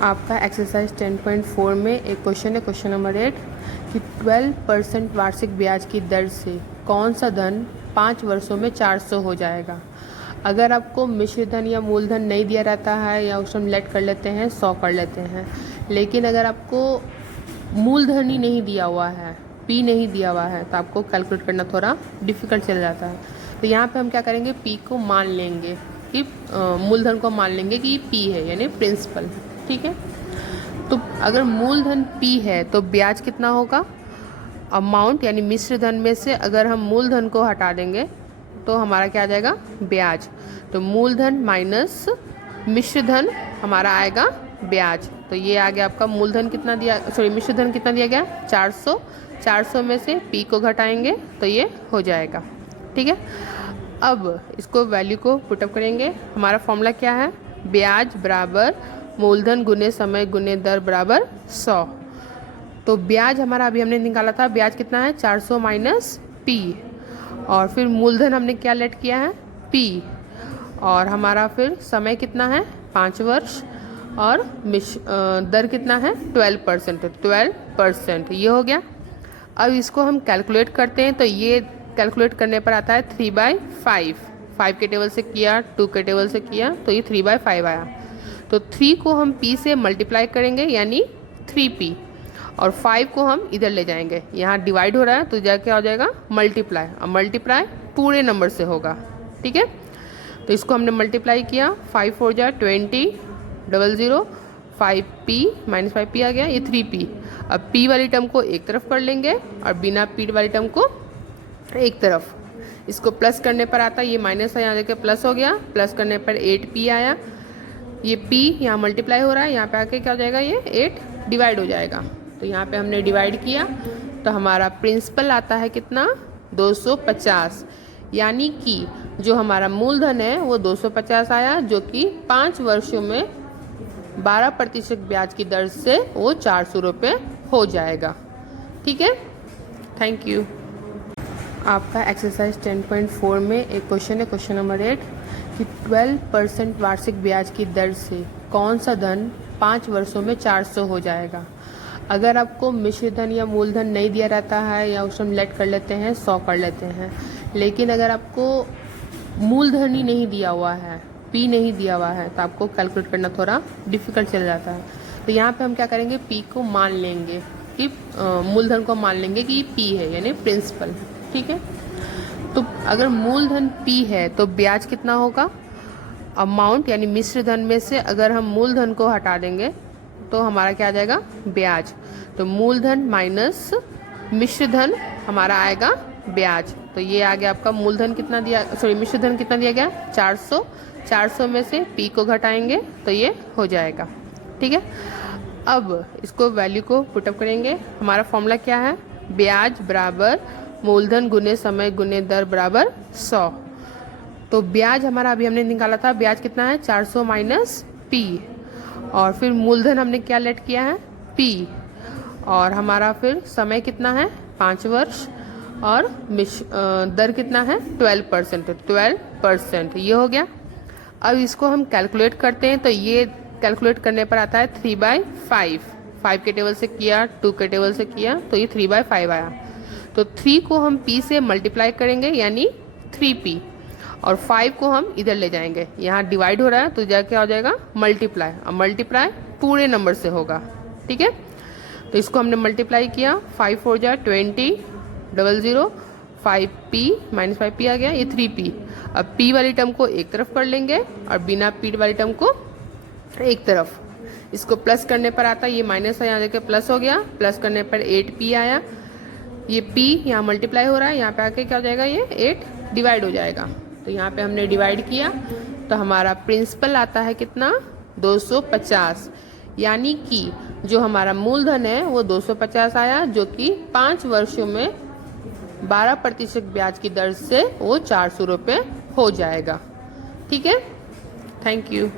आपका एक्सरसाइज 10.4 में एक क्वेश्चन है, क्वेश्चन नंबर 8 कि 12% वार्षिक ब्याज की दर से कौन सा धन 5 वर्षों में 400 हो जाएगा। अगर आपको मिश्र धन या मूलधन नहीं दिया रहता है या उस हम लेट कर लेते हैं 100 कर लेते हैं, लेकिन अगर आपको मूलधन ही नहीं दिया हुआ है, पी नहीं दिया हुआ है, तो आपको कैलकुलेट करना थोड़ा डिफ़िकल्ट चल जाता है। तो यहाँ पे हम क्या करेंगे, पी को मान लेंगे कि मूलधन को मान लेंगे कि पी है यानी प्रिंसिपल। ठीक है, तो अगर मूलधन पी है तो ब्याज कितना होगा, अमाउंट यानी मिश्र धन में से अगर हम मूलधन को हटा देंगे तो हमारा क्या आ जाएगा, ब्याज। तो मूलधन माइनस मिश्र धन हमारा आएगा ब्याज। तो ये आ गया आपका मूलधन कितना दिया, मिश्र धन कितना दिया गया 400। 400 में से पी को घटाएंगे तो ये हो जाएगा। ठीक है, अब इसको वैल्यू को पुटअप करेंगे। हमारा फॉर्मूला क्या है, ब्याज बराबर मूलधन गुने समय गुने दर बराबर 100। तो ब्याज हमारा अभी हमने निकाला था, ब्याज कितना है 400 माइनस पी, और फिर मूलधन हमने क्या लेट किया है पी, और हमारा फिर समय कितना है 5 वर्ष, और दर कितना है 12%। 12% ये हो गया। अब इसको हम कैलकुलेट करते हैं तो ये कैलकुलेट करने पर आता है 3/5। 5 के टेबल से किया, 2 के टेबल से किया तो ये 3/5 आया। तो 3 को हम p से मल्टीप्लाई करेंगे यानी 3p, और 5 को हम इधर ले जाएंगे, यहाँ डिवाइड हो रहा है तो क्या हो जाएगा मल्टीप्लाई, और मल्टीप्लाई पूरे नंबर से होगा। ठीक है, तो इसको हमने मल्टीप्लाई किया, 5 4 जा 20, 00, 5p माइनस 5p आ गया, ये 3p। अब p वाली टर्म को एक तरफ कर लेंगे और बिना p वाली टर्म को एक तरफ। इसको प्लस करने पर आता है, ये माइनस है यहाँ जाके प्लस हो गया, प्लस करने पर 8p आया। ये p यहाँ मल्टीप्लाई हो रहा है, यहाँ पे आके क्या हो जाएगा, ये 8 डिवाइड हो जाएगा। तो यहाँ पे हमने डिवाइड किया तो हमारा प्रिंसिपल आता है कितना 250, यानी कि जो हमारा मूलधन है वो 250 आया, जो कि 5 वर्षों में 12% ब्याज की दर से वो 400 रुपये हो जाएगा। ठीक है, थैंक यू। आपका एक्सरसाइज 10.4 में एक क्वेश्चन है, क्वेश्चन नंबर 8 कि 12% वार्षिक ब्याज की दर से कौन सा धन 5 वर्षों में 400 हो जाएगा। अगर आपको मिश्र धन या मूलधन नहीं दिया रहता है या उस हम लेट कर लेते हैं 100 कर लेते हैं, लेकिन अगर आपको मूलधन ही नहीं दिया हुआ है, पी नहीं दिया हुआ है, तो आपको कैलकुलेट करना थोड़ा डिफ़िकल्ट चल जाता है। तो यहाँ पे हम क्या करेंगे, पी को मान लेंगे कि मूलधन को मान लेंगे कि पी है यानी प्रिंसिपल। ठीक है, तो अगर मूलधन पी है तो ब्याज कितना होगा, अमाउंट यानी मिश्र धन में से अगर हम मूलधन को हटा देंगे तो हमारा क्या आ जाएगा, ब्याज। तो मूलधन माइनस मिश्र धन हमारा आएगा ब्याज। तो ये आ गया आपका मूलधन कितना दिया, मिश्र धन कितना दिया गया 400। 400 में से p को घटाएंगे तो ये हो जाएगा। ठीक है, अब इसको वैल्यू को पुटअप करेंगे। हमारा फॉर्मूला क्या है, ब्याज बराबर मूलधन गुने समय गुने दर बराबर 100। तो ब्याज हमारा अभी हमने निकाला था, ब्याज कितना है 400 माइनस p, और फिर मूलधन हमने क्या लेट किया है p, और हमारा फिर समय कितना है 5 वर्ष, और दर कितना है 12%। 12% ये हो गया। अब इसको हम कैलकुलेट करते हैं तो ये कैलकुलेट करने पर आता है 3/5। 5 के टेबल से किया, 2 के टेबल से किया तो ये 3/5 आया। तो 3 को हम p से मल्टीप्लाई करेंगे यानी 3p, और 5 को हम इधर ले जाएंगे, यहाँ डिवाइड हो रहा है तो क्या हो जाएगा मल्टीप्लाई, और मल्टीप्लाई पूरे नंबर से होगा। ठीक है, तो इसको हमने मल्टीप्लाई किया, 5 4 जा 20, 00, 5p माइनस 5p आ गया, ये 3p। अब p वाली टर्म को एक तरफ कर लेंगे और बिना p वाली टर्म को एक तरफ। इसको प्लस करने पर आता है, ये माइनस है यहाँ जाके प्लस हो गया, प्लस करने पर 8p आया। ये p यहाँ मल्टीप्लाई हो रहा है, यहाँ पे आके क्या हो जाएगा, ये 8 डिवाइड हो जाएगा। तो यहाँ पे हमने डिवाइड किया तो हमारा प्रिंसिपल आता है कितना 250, यानी कि जो हमारा मूलधन है वो 250 आया, जो कि 5 वर्षों में 12% ब्याज की दर से वो 400 रुपये हो जाएगा। ठीक है, थैंक यू।